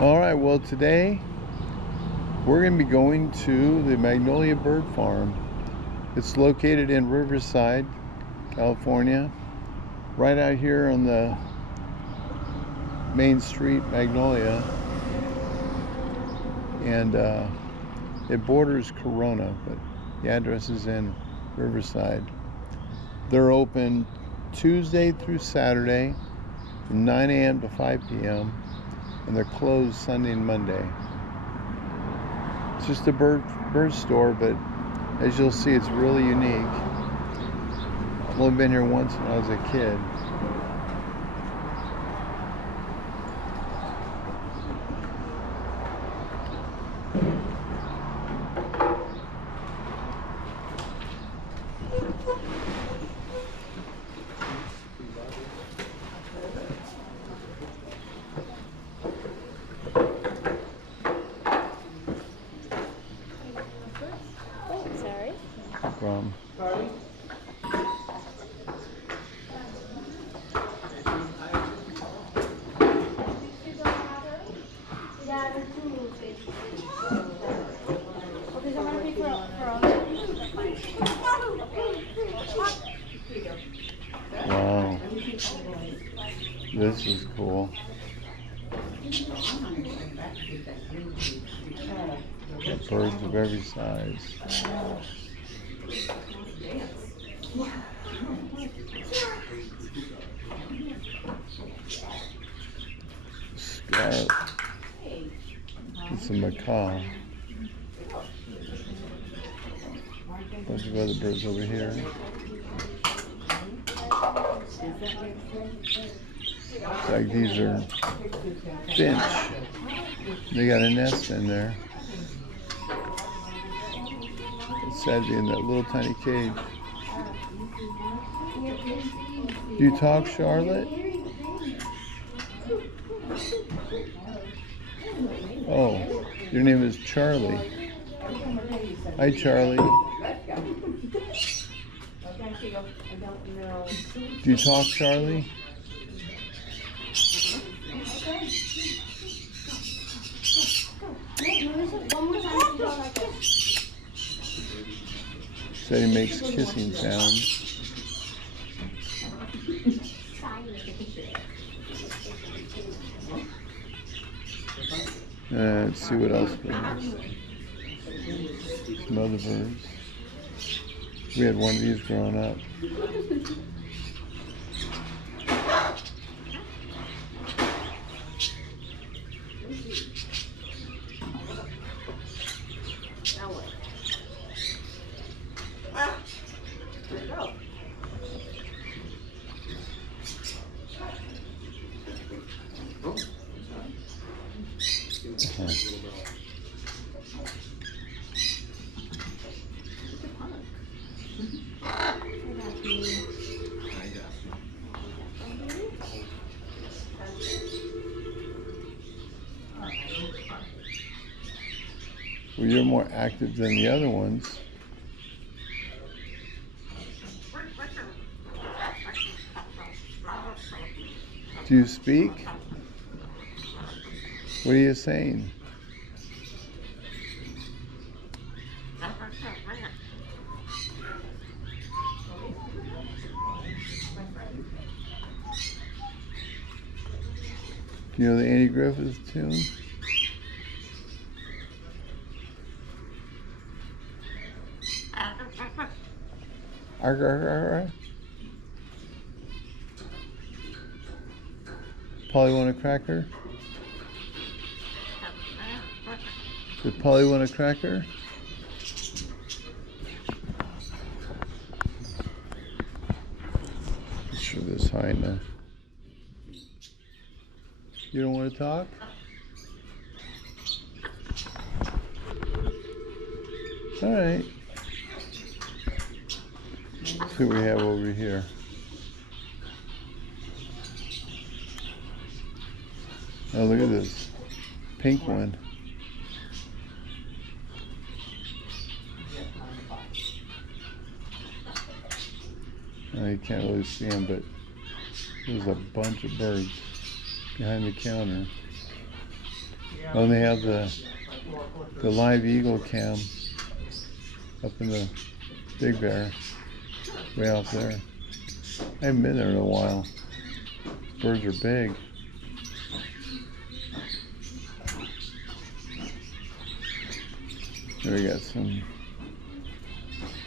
All right, well, today we're going to be going to the Magnolia Bird Farm. It's located in Riverside, California, right out here on the main street, Magnolia, and it borders Corona, but the address is in Riverside. They're open Tuesday through Saturday from 9 a.m. to 5 p.m. and they're closed Sunday and Monday. It's just a bird store, but as you'll see, it's really unique. I've only been here once when I was a kid. From wow, this is cool. Got birds of every size. Scarlet. It's a macaw. Bunch of other birds over here. Looks like these are finch. They got a nest in there. It's sad to be in that little tiny cage. Do you talk, Charlotte? Oh, your name is Charlie. Hi, Charlie. Do you talk, Charlie? Said he makes kissing sounds. Let's see what else we have. Some other birds. We had one of these growing up. Well, you're more active than the other ones. Do you speak? What are you saying? Do you know the Andy Griffith tune? Arg, arg, arg, arg. Polly want a cracker? Did Polly want a cracker? Sure this hyena. You don't want to talk? All right. Let's see what we have over here. Oh, look at this pink one. Oh, you can't really see them, but there's a bunch of birds behind the counter. Oh, and they have the live eagle cam up in the Big Bear, way out there. I haven't been there in a while. Birds are big. There we got some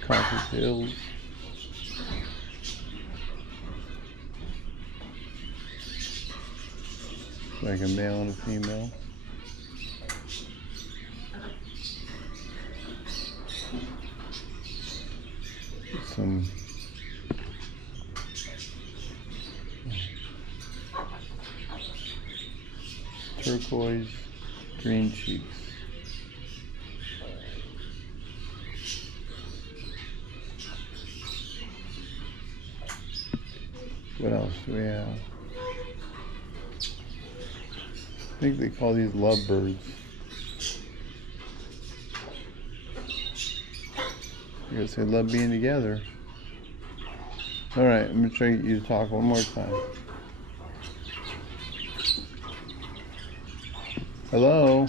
cockatiels. Like a male and a female. Some turquoise green cheeks. What else do we have? I think they call these lovebirds. I guess they love being together. All right, I'm gonna try to get you to talk one more time. Hello.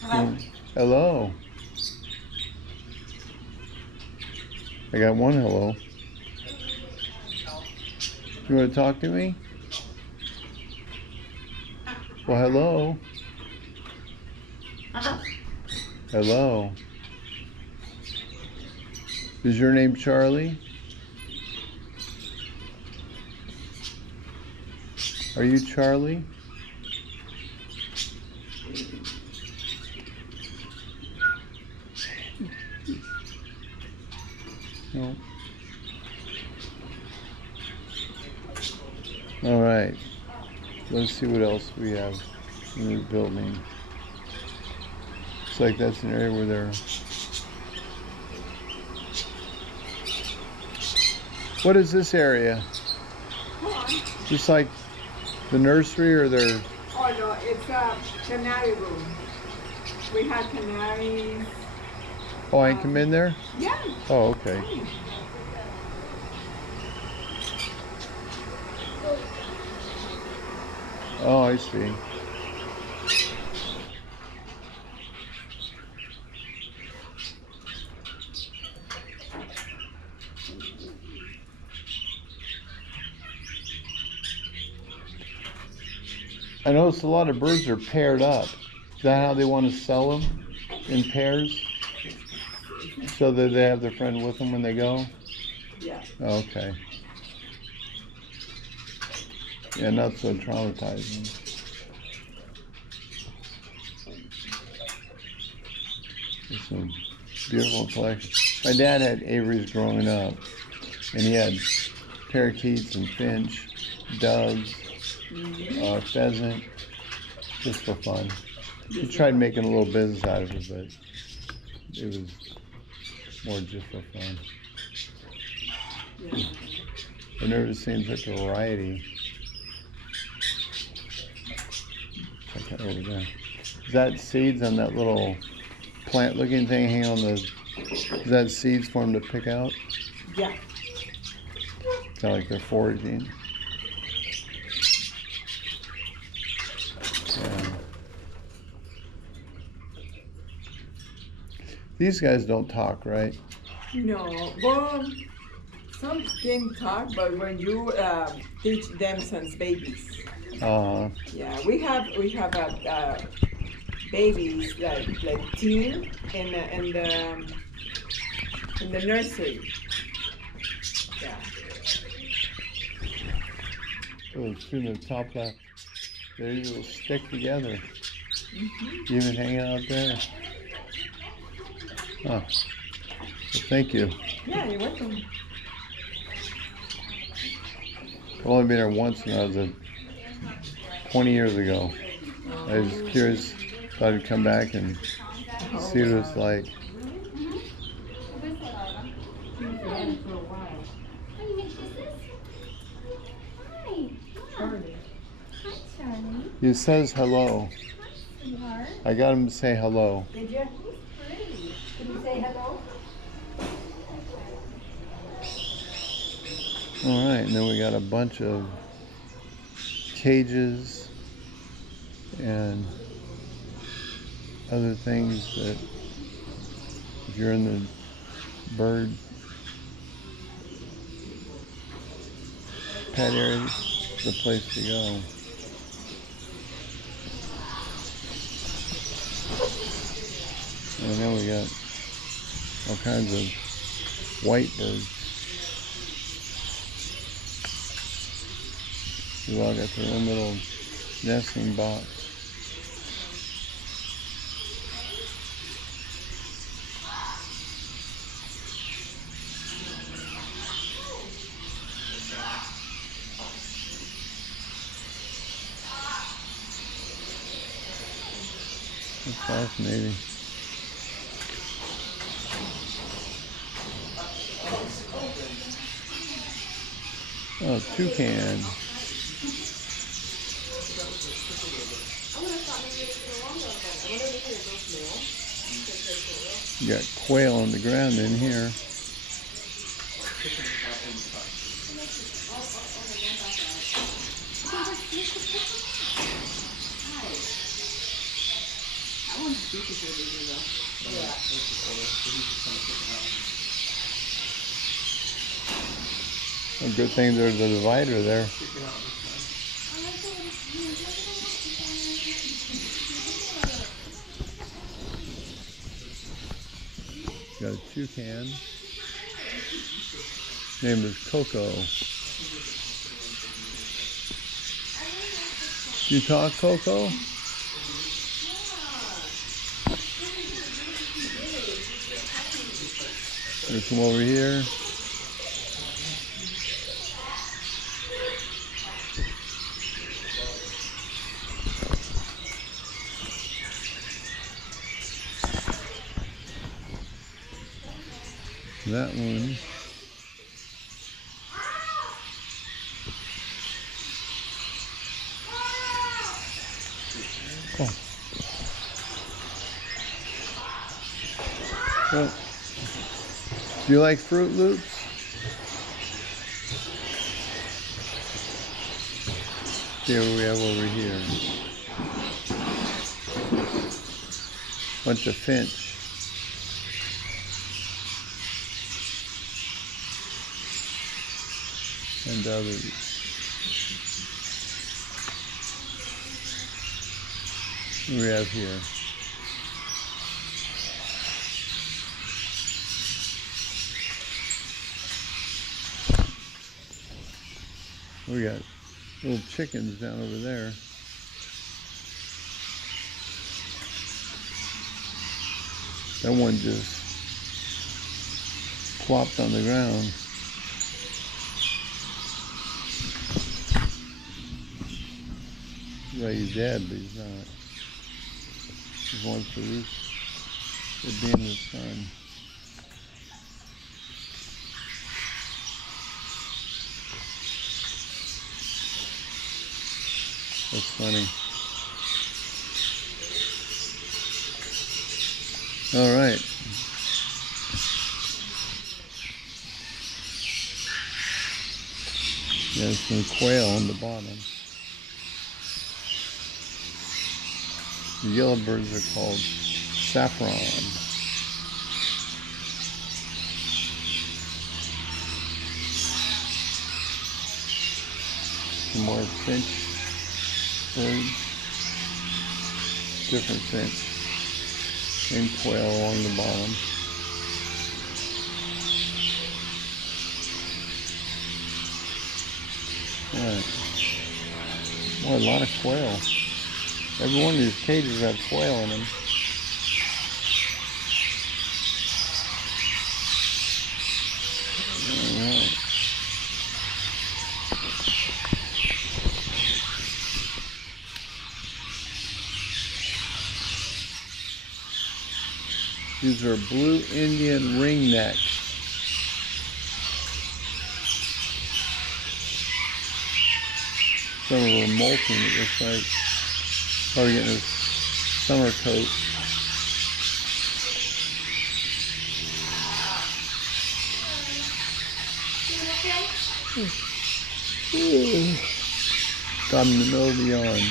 Hello. Hello. I got one hello. You want to talk to me? Well, hello. Hello. Is your name Charlie? Are you Charlie? No. All right. Let's see what else we have in the building. Looks like that's an area where they're... What is this area? Just like the nursery, or they're... Oh no, it's a canary room. We have canaries. Oh, I can come in there? Yeah. Oh, okay. Oh, I see. I noticed a lot of birds are paired up. Is that how they want to sell them? In pairs? So that they have their friend with them when they go? Yeah. Okay. Yeah, not so traumatizing. It's a beautiful collection. My dad had aviaries growing up, and he had parakeets and finch, doves, pheasant, just for fun. He tried making a little business out of it, but it was more just for fun. Yeah. I've never seen such a variety. Check that over there. Is that seeds on that little plant-looking thing hanging on the? Is that seeds for them to pick out? Yeah. Kind of like they're foraging. Yeah. These guys don't talk, right? No. Well, some can talk, but when you teach them since babies. Yeah, we have babies like teen in the nursery. Yeah. Those two in the top left, they will stick together. Mm-hmm. Even hanging out there. Huh. Well, thank you. Yeah, you're welcome. I've only been here once, and I was 20 years ago. I was curious, thought I'd come back and see what it's like. He says hello. I got him to say hello. Did you? Did you say hello? All right, and then we got a bunch of cages and other things that, if you're in the bird pet area, it's the place to go. And then we got all kinds of white birds. They've all got their own little nesting box. That's fascinating. Oh, toucan. You got quail on the ground in here. A good thing there's a divider there. Got a toucan. Name is Coco. You talk, Coco? Let's come over here. That one. Oh. Well, do you like Fruit Loops? See what we have over here. Bunch of finch. And others. What do we have here? We got little chickens down over there. That one just plopped on the ground. Well, he's dead, but he's not. He wants to roost. It'd be in the sun. That's funny. All right. There's some quail on the bottom. The yellow birds are called saffron. Some more finch birds. Different finch. And quail along the bottom. Alright. Boy, a lot of quail. Every one of these cages have quail in them. Alright. These are blue Indian ringnecks. Some of them are molting, it looks like. Probably getting a summer coat. Got in the middle of the yawn.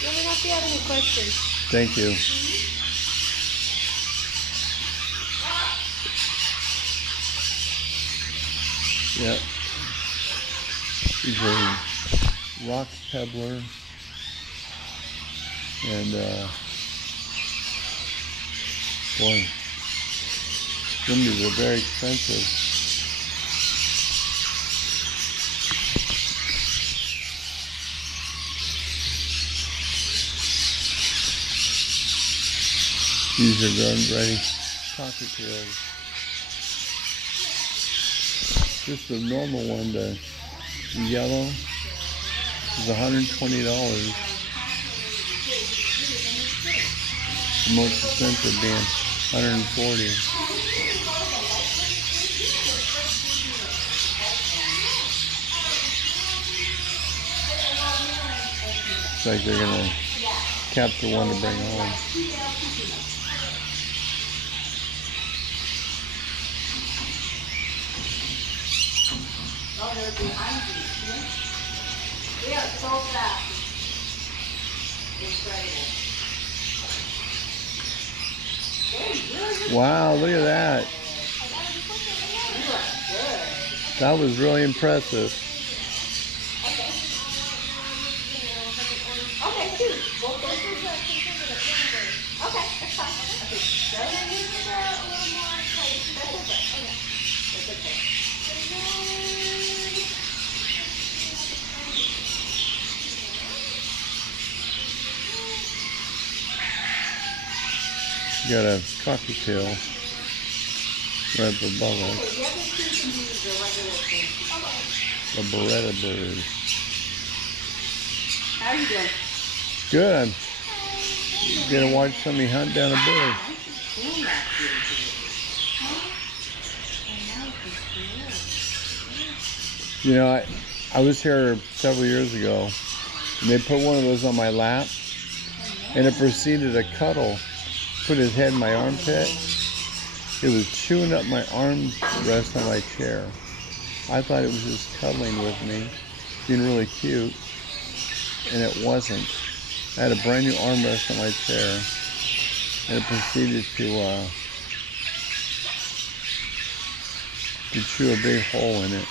Let me know if you have any questions. Thank you. Yeah. He's a rock peddler. And boy, Indies are very expensive. These are garden-ready cockatiels. Just the normal one, the yellow, is $120. The most expensive being $140. It's like they're gonna capture one to bring home. They are so fast. Incredible. Wow, look at that. That was really impressive. Okay, shoot. Okay, that's fine. You got a cockatiel right above us. A Beretta bird. How you doing? Good. I'm gonna watch somebody hunt down a bird. You know, I was here several years ago, and they put one of those on my lap, and it proceeded to cuddle, put his head in my armpit. It was chewing up my armrest on my chair. I thought it was just cuddling with me, being really cute, and it wasn't. I had a brand new armrest on my chair, and it proceeded to chew a big hole in it.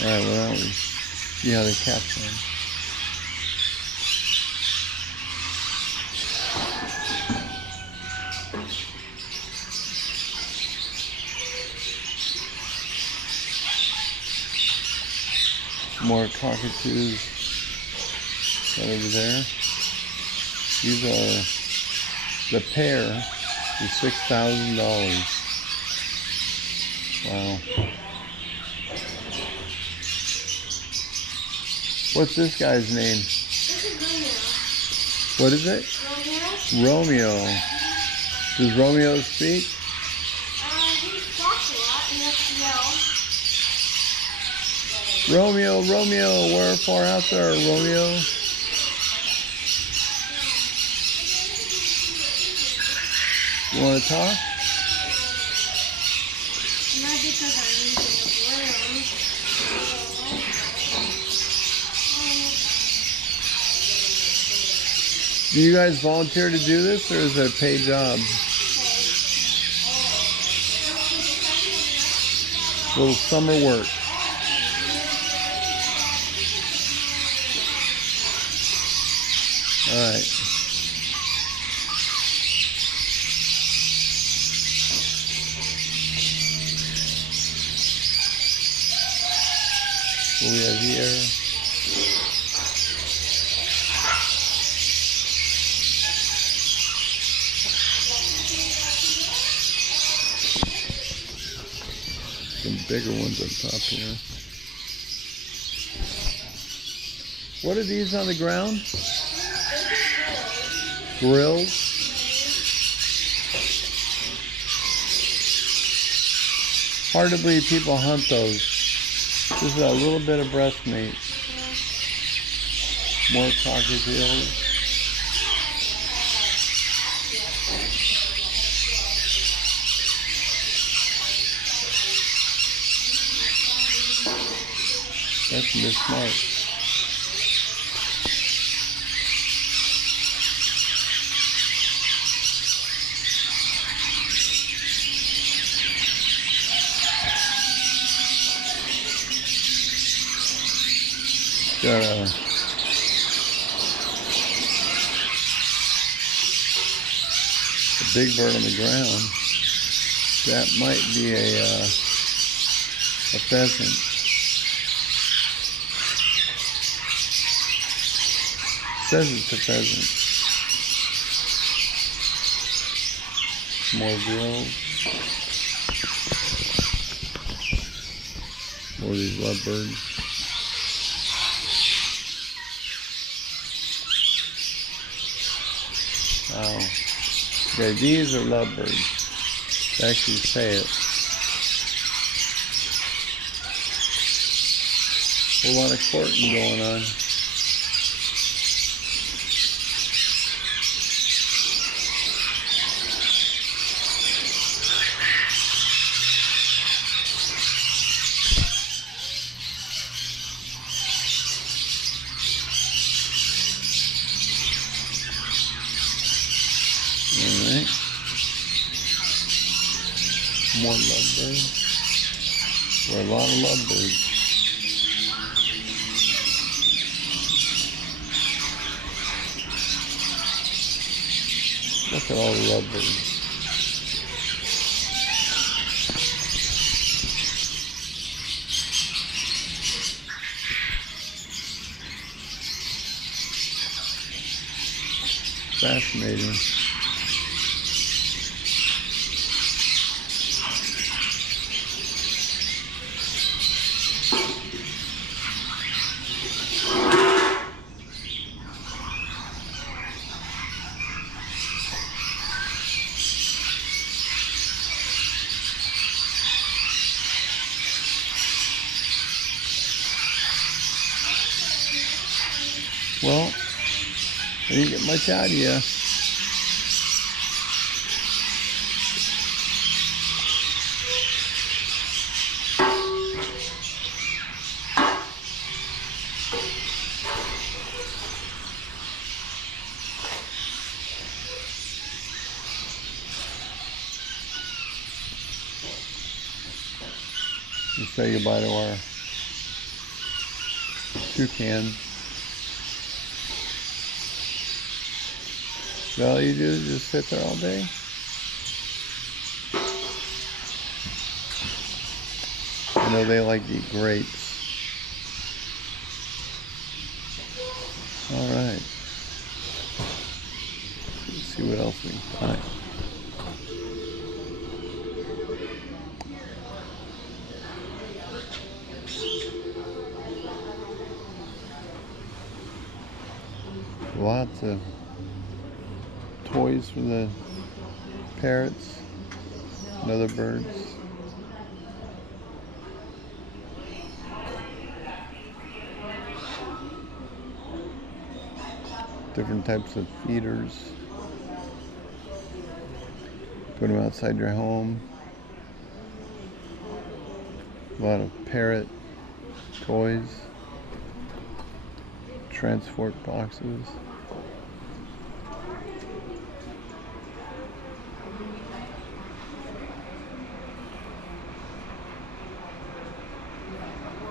All right, well, now we see how they catch them. More cockatoos right over there. These are, the pair is $6,000. Wow. What's this guy's name? This is Romeo. What is it? Romeo? Romeo. Does Romeo speak? He talks a lot and he has to yell. Romeo, Romeo, wherefore out there, Romeo? You want to talk? Not because I'm using a broom. Do you guys volunteer to do this, or is it a paid job? A little summer work. All right. What we have here? Some bigger ones up top here. What are these on the ground? Grills. Hard to believe people hunt those. This is a little bit of breast meat. More cockatiels. That's Miss Smart. Got a big bird on the ground. That might be a pheasant. Says it's a pheasant. More grills. More of these lovebirds. Wow. Okay, these are lovebirds. They actually say it. A whole lot of courting going on. Alright. More lovebirds. There are a lot of lovebirds. Look at all the lovebirds. Fascinating. Well, I didn't get much out of you. Let's say goodbye to our toucan. Is that all you do is just sit there all day? I know they like to eat grapes. Alright. Let's see what else we can find. Lots of toys for the parrots and other birds. Different types of feeders. Put them outside your home. A lot of parrot toys. Transport boxes.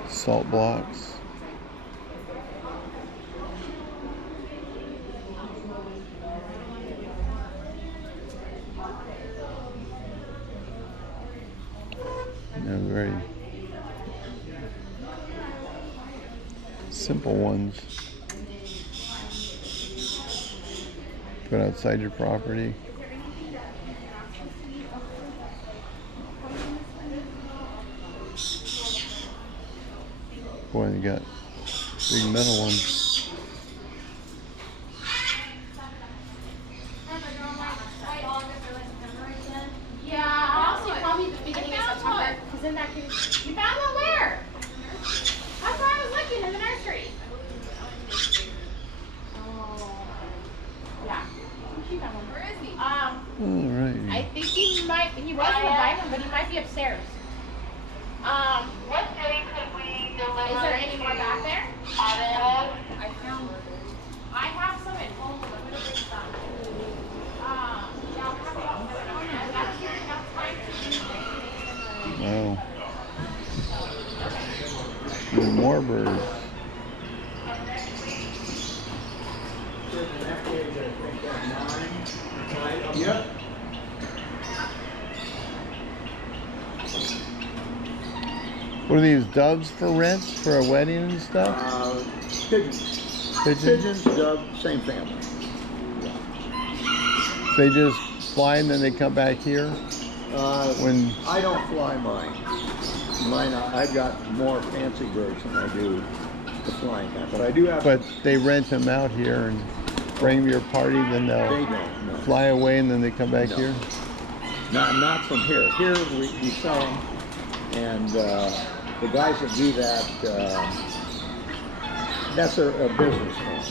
Salt blocks. Very simple ones. Put outside your property. Boy, they got big metal ones. Yeah, I'll say probably the beginning of September, because then that can. You found one where? That's where I was looking in the nursery. Oh. Yeah. She found one. Where is he? Alright. I think he was in the vitamin, but he might be upstairs. What day could we Is there any more back there? I have some at home. I'm gonna bring some. Yeah, that's enough time to Wow. Even more birds. Yep. What are these, doves for rent for a wedding and stuff? Pigeons. Pigeons? Pigeons, dove, same family. They just fly and then they come back here? When I don't fly mine. I've got more fancy birds than I do the flying kind. But I do have. But they rent them out here and bring them to your party, then They they'll don't. No. fly away and then they come back No. here? Not from here. Here we sell them, and the guys that do that, that's a business for them.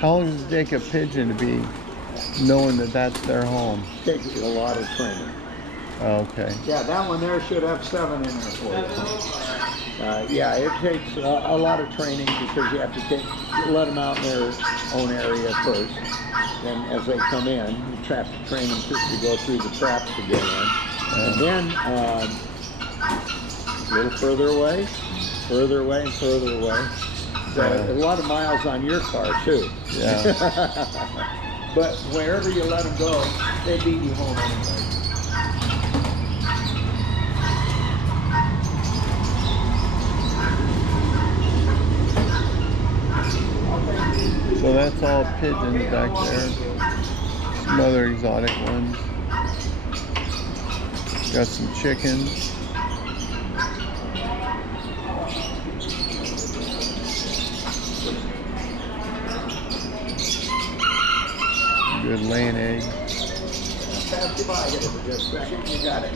How long does it take a pigeon to be knowing that that's their home? Takes a lot of training. Okay. Yeah, that one there should have 7 in there for you. Yeah, it takes a lot of training because you have to let them out in their own area first. Then as they come in, you have to train them to go through the traps to get in. And then a little further away, and further away. So a lot of miles on your car too. Yeah. But wherever you let them go, they beat you home anyway. So that's all pigeons back there. Some other exotic ones. Got some chickens. Good laying eggs. Pass you by here for just a second. You got it.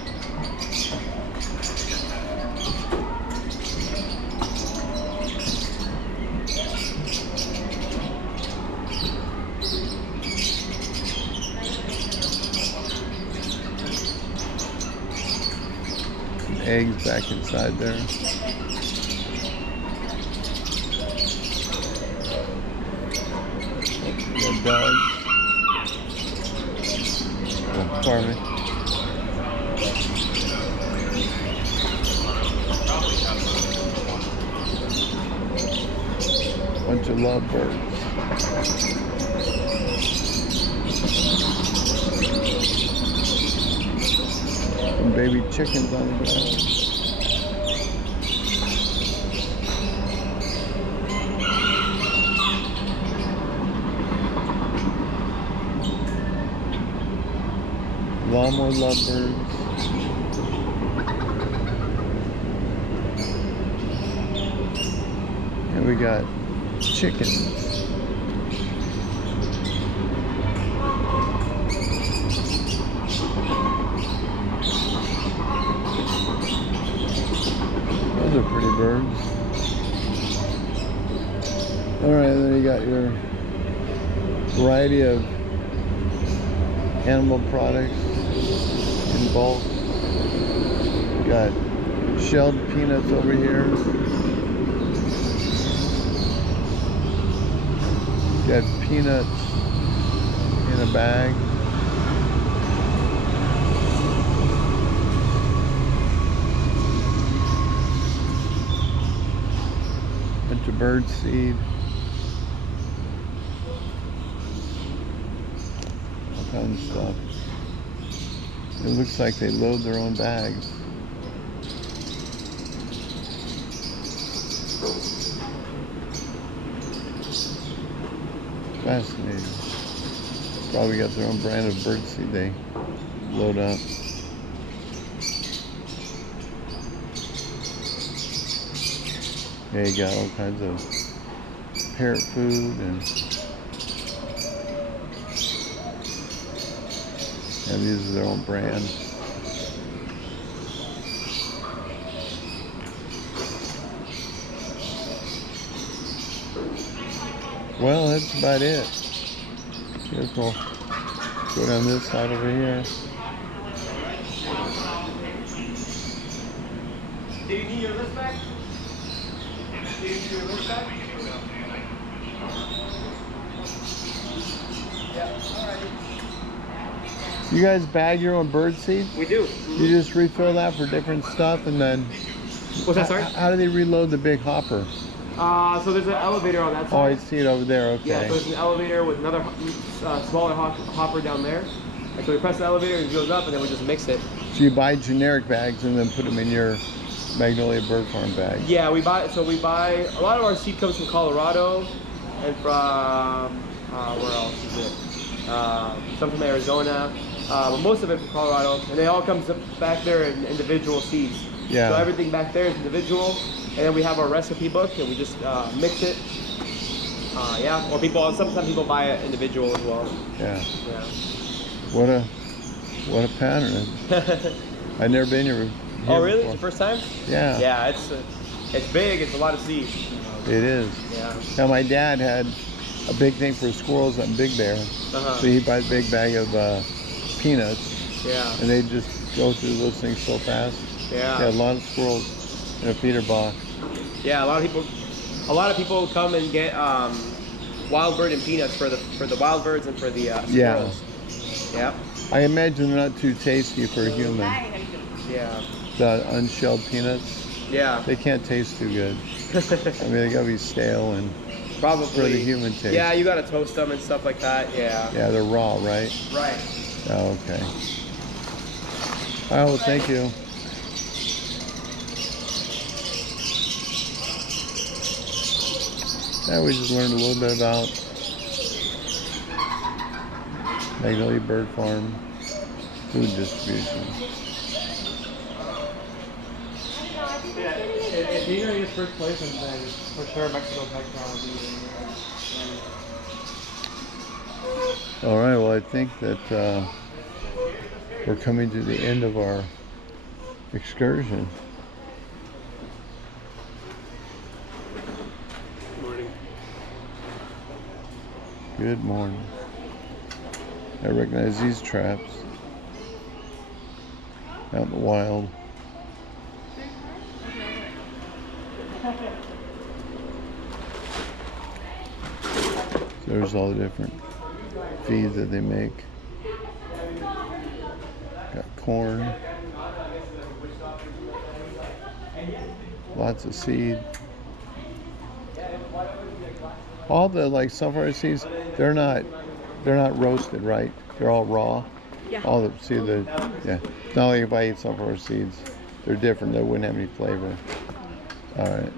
Eggs back inside there. Got dogs. Oh, pardon me. Bunch of lovebirds. Some baby chickens on the ground. A lot more lovebirds. And we got chickens. Those are pretty birds. Alright, then you got your variety of animal products in bulk. Got shelled peanuts over here. Got peanuts in a bag. Bunch of bird seed. All kinds of stuff. It looks like they load their own bags. Fascinating. Probably got their own brand of birdseed they load up. Yeah, you got all kinds of parrot food and these are their own brand. Well, that's about it. Guess we'll go down this side over here. Do you need your list back? You guys bag your own bird seed? We do. You just refill that for different stuff, and then What's that, sorry? how do they reload the big hopper? So there's an elevator on that side. Oh, I see it over there. Okay. Yeah, so there's an elevator with another smaller hopper down there. And so we press the elevator and it goes up, and then we just mix it. So you buy generic bags and then put them in your Magnolia Bird Farm bag. Yeah, we buy a lot of our seed comes from Colorado and from where else is it? Some from Arizona, but most of it from Colorado, and they all come back there in individual seeds. Yeah. So everything back there is individual, and then we have our recipe book, and we just mix it. Yeah, or sometimes people buy it individual as well. Yeah. Yeah. What a pattern. I've never been here. Oh, really? Before. It's your first time? Yeah. Yeah, it's big. It's a lot of seeds. It is. Yeah. Now my dad had a big thing for squirrels on Big Bear, so he buys a big bag of peanuts. Yeah. And they just go through those things so fast. Yeah. Yeah, a lot of squirrels in a feeder box. Yeah, a lot of people come and get wild bird and peanuts for the wild birds and for the squirrels. Yeah. I imagine they're not too tasty for a human. Yeah. The unshelled peanuts. Yeah. They can't taste too good. I mean, they gotta be stale and probably for the human taste. Yeah, you gotta toast them and stuff like that. Yeah. Yeah, they're raw, right? Right. Oh, okay. Oh, well, thank you. Yeah, we just learned a little bit about Magnolia Bird Farm food distribution. Yeah, if you're gonna get first place, then for sure Mexico's next round will be. All right, well, I think that we're coming to the end of our excursion. Morning. Good morning. I recognize these traps out in the wild. There's all the different feeds that they make. Got corn. Lots of seed. All the like sunflower seeds, they're not roasted, right? They're all raw. Yeah. All the yeah. It's not like if I eat sunflower seeds, they're different. They wouldn't have any flavor. All right.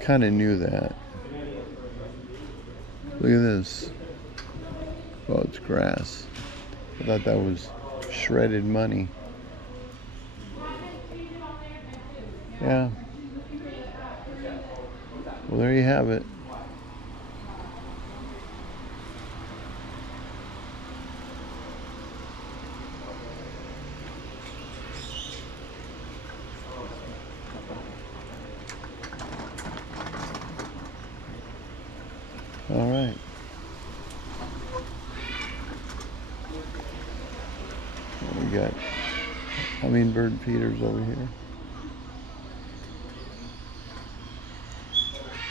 Kind of knew that. Look at this. Oh, it's grass. I thought that was shredded money. Yeah. Well, there you have it. All right. We got hummingbird feeders over here.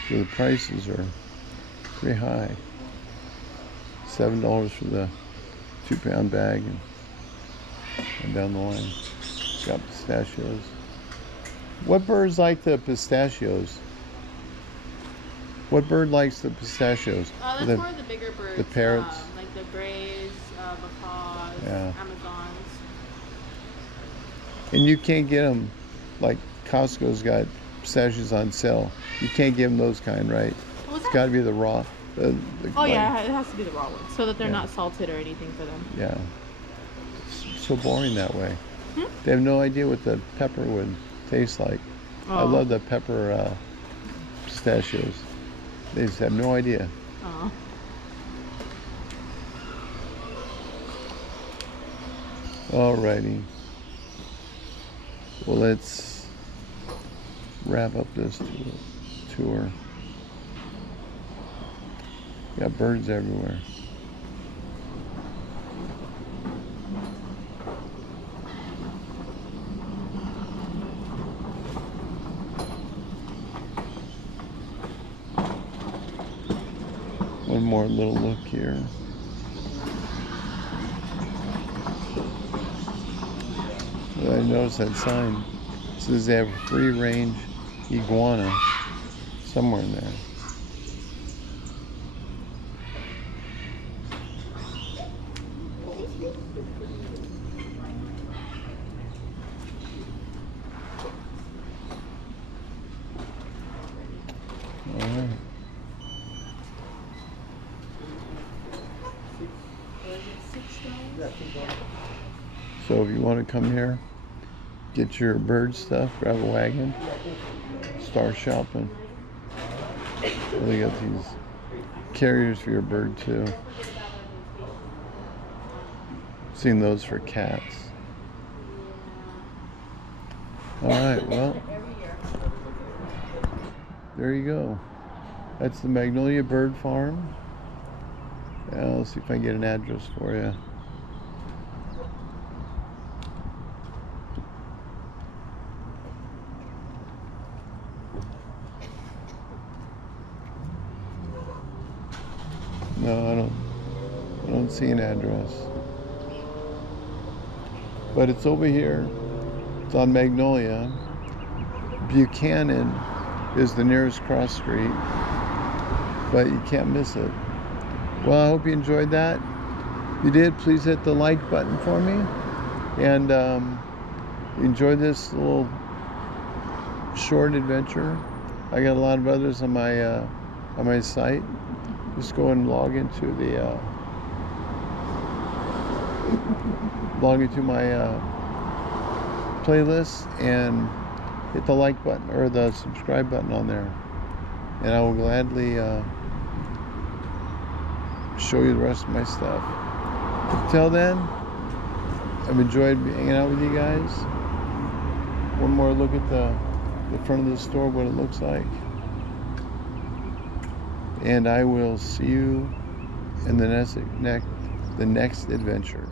So the prices are pretty high. $7 for the 2-pound bag and down the line. Got pistachios. What birds like the pistachios? What bird likes the pistachios? That's more of the bigger birds. The parrots? Like the grays, macaws, Yeah. Amazons. And you can't get them, like Costco's got pistachios on sale. You can't give them those kind, right? What was It's that? got to be the raw. Oh yeah, it has to be the raw ones, so that they're Yeah. not salted or anything for them. Yeah. It's so boring that way. Hmm? They have no idea what the pepper would taste like. I Oh. love the pepper pistachios. They just have no idea. Oh. Alrighty. Well, let's wrap up this tour. Got birds everywhere. more little look here. I noticed that sign. It says they have a free range iguana somewhere in there. All right. So if you want to come here, get your bird stuff, grab a wagon, start shopping. They got these carriers for your bird too. Seen those for cats. All right, well, there you go. That's the Magnolia Bird Farm. I'll see if I can get an address for you. No, I don't see an address. But it's over here. It's on Magnolia. Buchanan is the nearest cross street, but you can't miss it. Well, I hope you enjoyed that. If you did, please hit the like button for me. And enjoy this little short adventure. I got a lot of others on my site. Just go and log into my playlist and hit the like button or the subscribe button on there, and I will gladly show you the rest of my stuff. Until then, I've enjoyed hanging out with you guys. One more look at the front of the store, what it looks like. And I will see you in the next adventure.